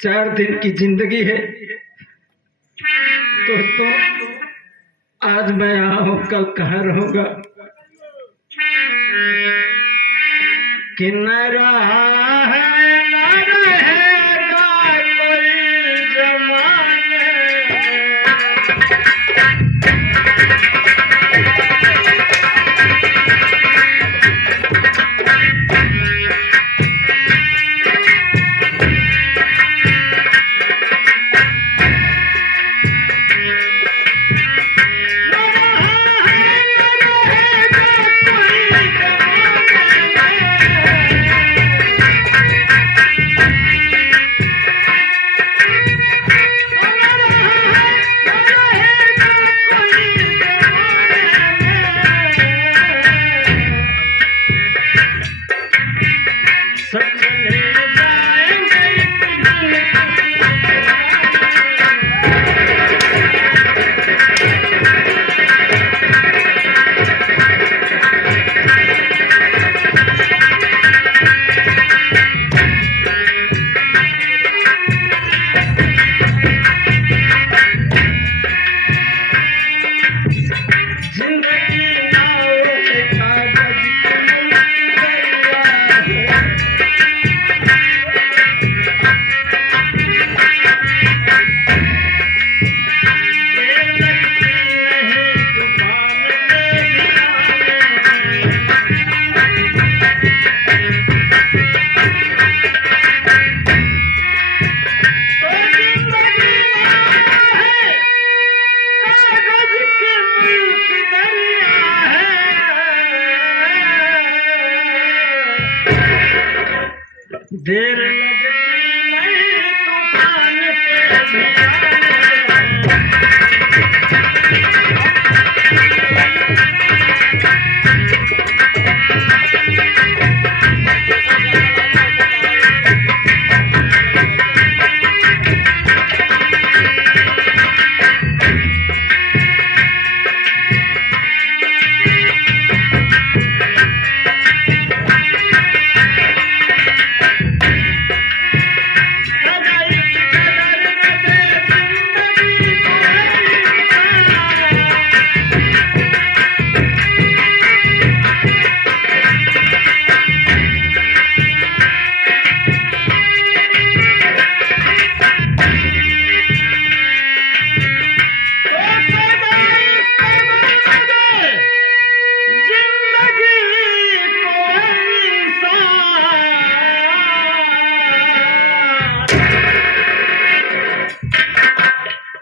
4 दिन की जिंदगी है दोस्तों। आज मैं यहाँ हूँ, कल कहाँ रहूंगा कि न रहा है न रहेगा कोई जमाने। देर लगती नहीं तूफान पे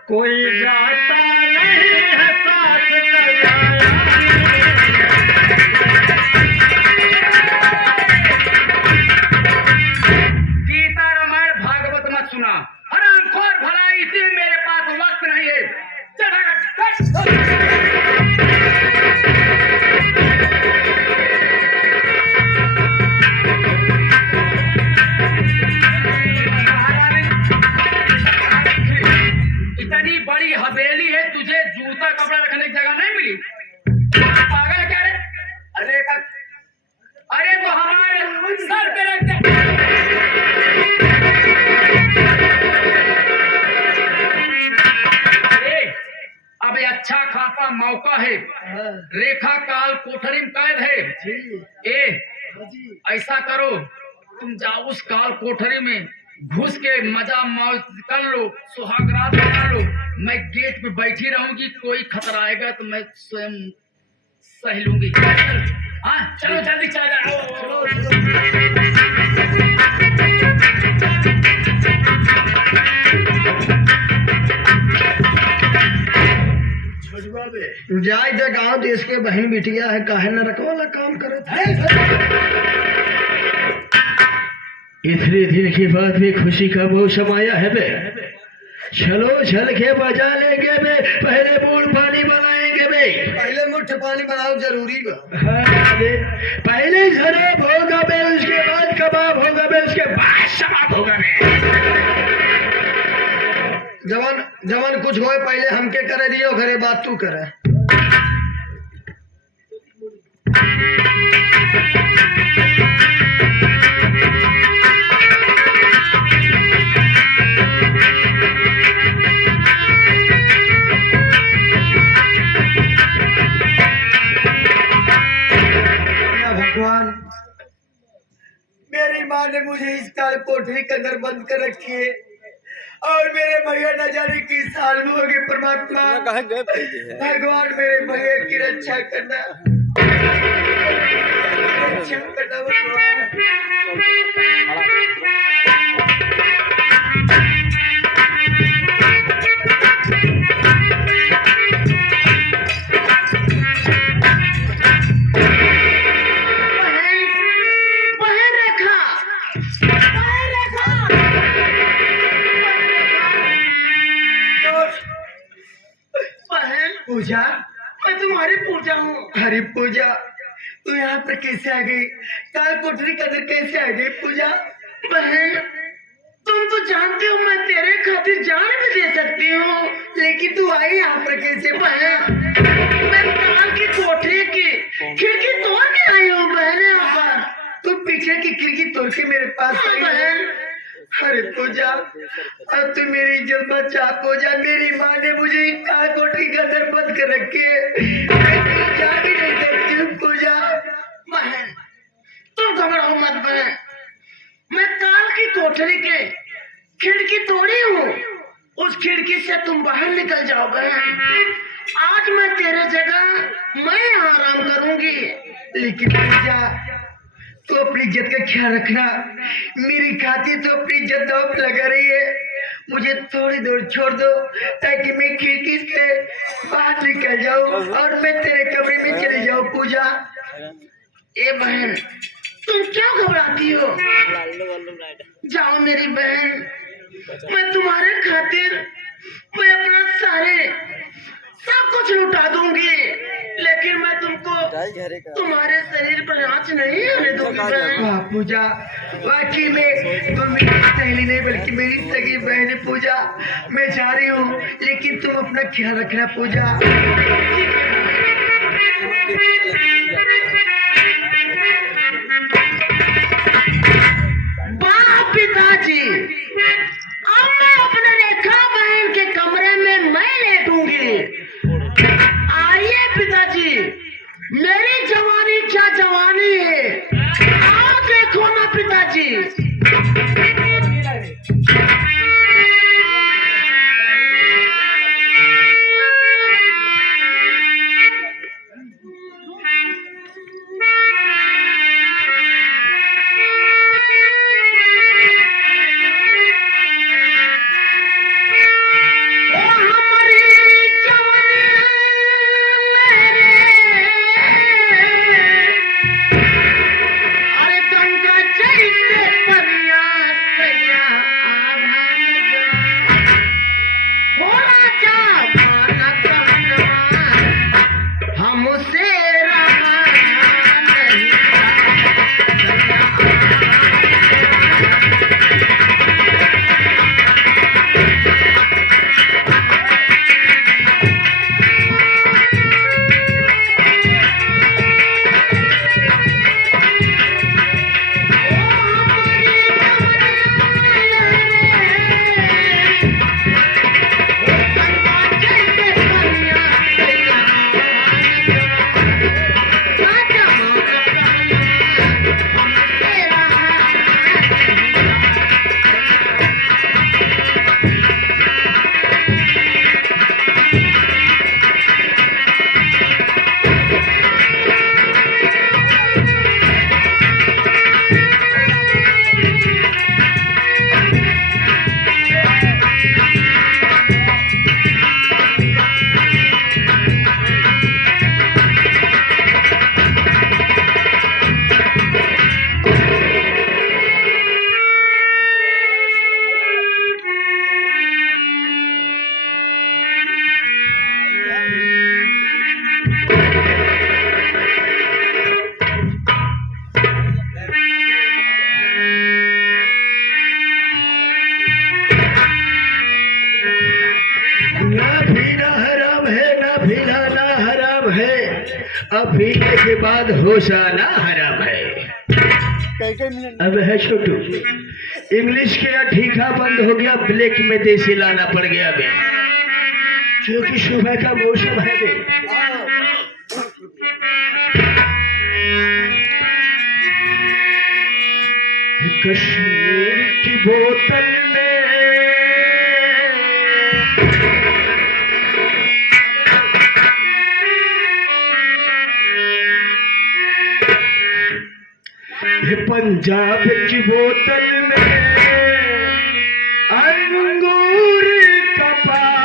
कोई जाता नहीं है साथ गीता रामायण भागवत मत सुना, हरामखोर भला इसी मेरे पास वक्त नहीं है। इतनी बड़ी हवेली है, तुझे जूता कपड़ा रखने की जगह नहीं मिली? पागल क्या रे? अरे तो हमारे सर पे रख दे। अब अच्छा खासा मौका है, रेखा काल कोठरी में कैद है। ऐसा करो, तुम जाओ उस काल कोठरी में घुस के मजा मौज कर लो, सुहागरात बना लो। मैं गेट पे बैठी रहूंगी, कोई खतरा आएगा तो मैं स्वयं सह लूंगी। हाँ चलो जल्दी चला जाओ। जाए तो गाँव देश के बहन बिटिया है, काहे न रखवाला काम करे। इतने दिन के बाद भी खुशी का मौसम आया है बे। चलो चल के बजा लेंगे बे, पहले बूढ़ पानी बनाएंगे बे। पहले मुट्ठ पानी बनाओ जरूरी बा। पहले शराब होगा बे, उसके बाद कबाब होगा बे, उसके बाद शराब होगा बे। जवान जवान कुछ हो पहले हमके करे दियो, घरे बात तू करे। मेरी माँ ने मुझे इस काल कोठरी के अंदर बंद कर रखी है और मेरे भैया न जाने किस साल में हो गए। परमात्मा भगवान मेरे भैया की रक्षा करना, रक्षा करना भगवान। पूजा, मैं तुम्हारी पूजा हूँ। अरे पूजा, तू यहाँ पर कैसे आ गई? काल कोठरी के अंदर कैसे आ गई पूजा? बहन, तुम तो जानते हो मैं तेरे खातिर जान भी दे सकती हूँ, लेकिन तू आई यहाँ पर कैसे? बहन, मैं काल की कोठरी की खिड़की तोड़ के आई हूँ बहन। यहाँ पर तू पीछे की खिड़की तोड़ के मेरे पास आई बहन। अरे पूजा, अब तू मेरी इज्जत बचा पूजा। मेरी माँ ने मुझे काल कोठरी के अंदर बंद कर रखी है, मैं जा भी नहीं सकती हूँ पूजा। बहन, तुम घबराओ मत बहन, मैं काल की कोठरी के खिड़की तोड़ी हूँ, उस खिड़की से तुम बाहर निकल जाओ बहन। आज मैं तेरे जगह मैं यहाँ आराम करूंगी। लेकिन पूजा, तो अपनी इज्जत का ख्याल रखना। मेरी खातिर तो अपनी इज्जत दांव पे लगा रही है। मुझे थोड़ी दूर छोड़ दो ताकि मैं खिड़की से बाहर निकल जाऊं और मैं तेरे कमरे में चले जाऊं पूजा। ए बहन, तुम क्यों घबराती हो? जाओ मेरी बहन, मैं तुम्हारे खातिर मैं अपना सारे सब कुछ लुटा दूंगी, लेकिन मैं तुमको तुम्हारे शरीर पर आँच नहीं आने दूंगी बहन। पूजा, वाकई में तुम मेरी सहेली नहीं बल्कि मेरी सगी बहन है पूजा। मैं जा रही हूँ, लेकिन तुम अपना ख्याल रखना पूजा। वाह पिताजी, अब मैं अपने रेखा बहन के कमरे में मैं लेटूंगी। आइए पिताजी, मेरी जवानी क्या जवानी है, आओ देखो ना पिताजी। अब पीने के बाद होश आना हराम है। अब है छोटू, इंग्लिश के ठीका बंद हो गया, ब्लैक में देसी लाना पड़ गया बे, क्योंकि सुबह का मौसम है बे। कश्मीर की बोतल में पंजाब की बोतल में अंगूर का पानी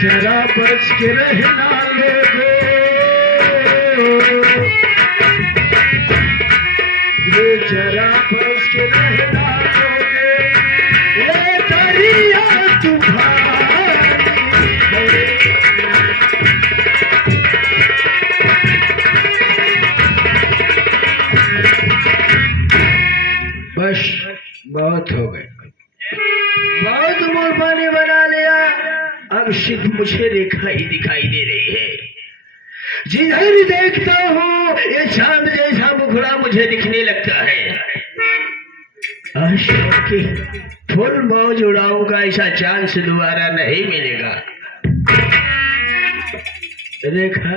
जरा बच के रहना लोगो, ये जरा बच के रहना लोगे, ये दरिया तूफान बस बहुत हो गए, बहुत मुंह बना लिया। अब सिर्फ मुझे रेखा ही दिखाई दे रही है, जिधर देखता हूँ ये चांद जैसा मुखड़ा मुझे दिखने लगता है। आशा की फुल मौज उड़ाऊंगा, ऐसा चांस दोबारा नहीं मिलेगा। रेखा,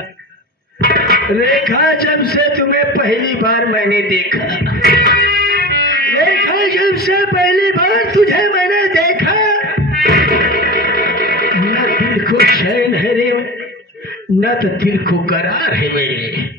रेखा जब से तुम्हें पहली बार मैंने देखा, रेखा जब से पहली बार तुझे मैंने देखा, न दिल को चैन है रे, न तो दिल को करार है मेरे।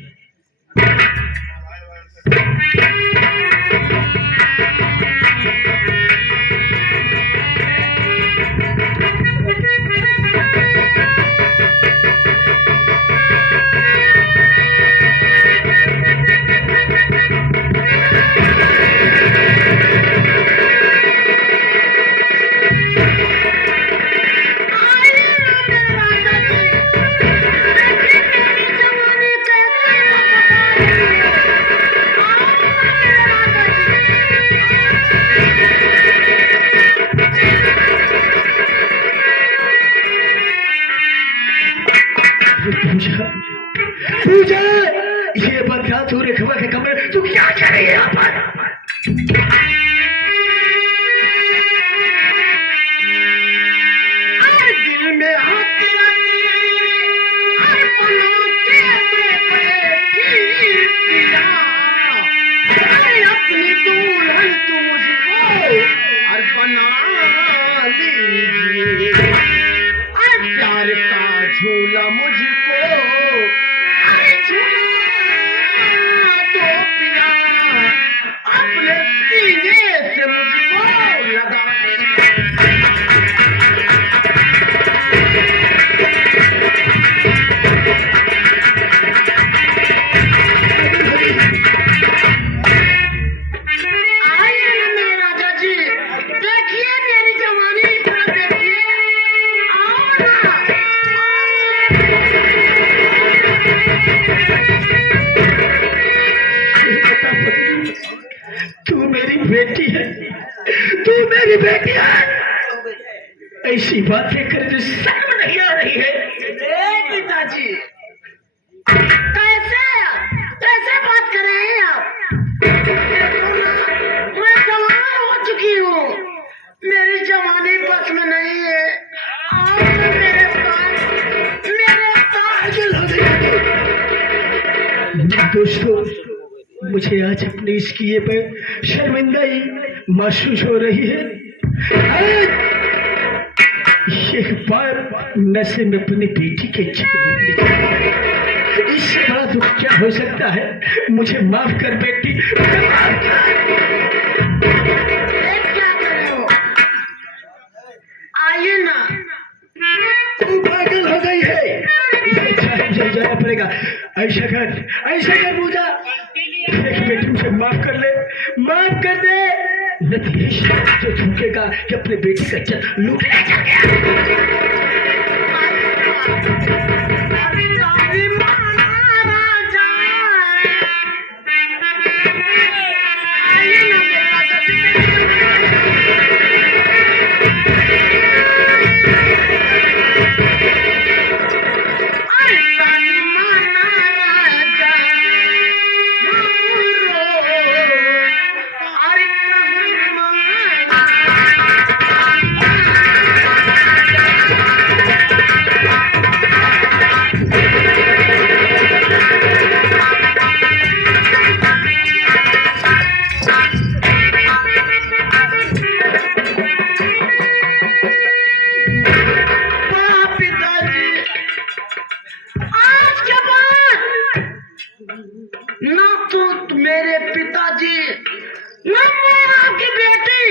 पूजा, ये बता तू रेखा के कमरे तू क्या कर रही है यहाँ पर? दिल में हाथ अपनी दुल्हन तू मुझको और बना लीजिए, प्यार का झूला मुझको अपने सीने से मुझको लगा। आइए ना मेरे राजा जी, देखिए मेरी जवानी, इस तरह देखिए, आओ ना। तू मेरी बेटी है, तू मेरी बेटी है, ऐसी बातें कर जो शर्म नहीं आ रही है। पिताजी कैसे कैसे बात कर रहे हैं आप? मैं जवान हो चुकी हूँ, मेरी जवानी बस में नहीं है। आओ मेरे साथ, मेरे साथ। दोस्तों, मुझे आज अपने इस किए पे शर्मिंदाई महसूस हो रही है। एक बार नशे में अपनी बेटी के इससे बड़ा दुख क्या हो सकता है? मुझे माफ कर बेटी। आइए ना, तू पागल हो गई है, इसे जाना पड़ेगा। ऐसा कर पूजा, एक बेटी मुझे माफ कर ले, माफ कर दे। न तो ये शख्स जो झूकेगा कि अपने बेटी का इज्जत लूटने चल गया। ना तो मेरे पिताजी ना मैं आपकी बेटी,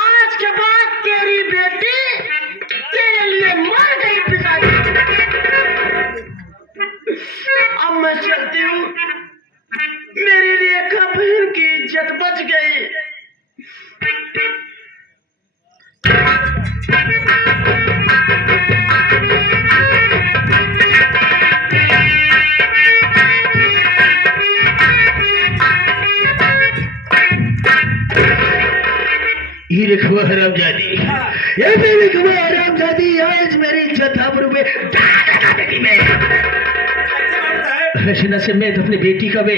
आज के बाद तेरी बेटी तेरे लिए मर गई पिताजी। अब मैं चलती हूँ, मेरी रेखा बहन की इज्जत बच गई। ये देखो हरामजादी, ये मेरी खबर हरामजादी, आज मेरी इज्जत आबरू पे बेटी में हसीना से मैं तो अपनी बेटी का वे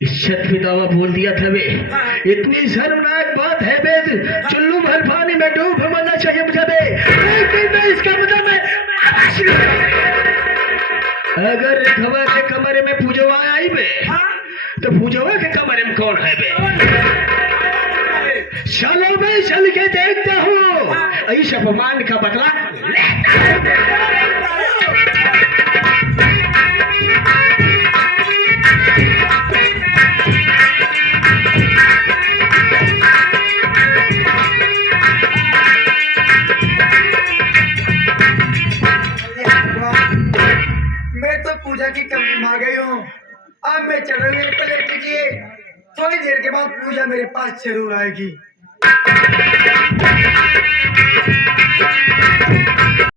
इज्जत पे दावा बोल दिया था वे। इतनी शर्मनाक बात है बे, चुल्लू भर पानी में डूब मरना चाहिए मुझे बे, लेकिन मैं इसका मतलब मैं अगर खबर के कमरे में पूजवा आई बे तो पूजवा के कमरे में कौन है बे? चलो मैं चल के देखता हूँ, इस अपमान का बदला लेता मैं तो पूजा की कमी में आ गई हूँ। अब मैं चल रही हूँ, पहले कीजिए, थोड़ी देर के बाद पूजा मेरे पास जरूर आएगी।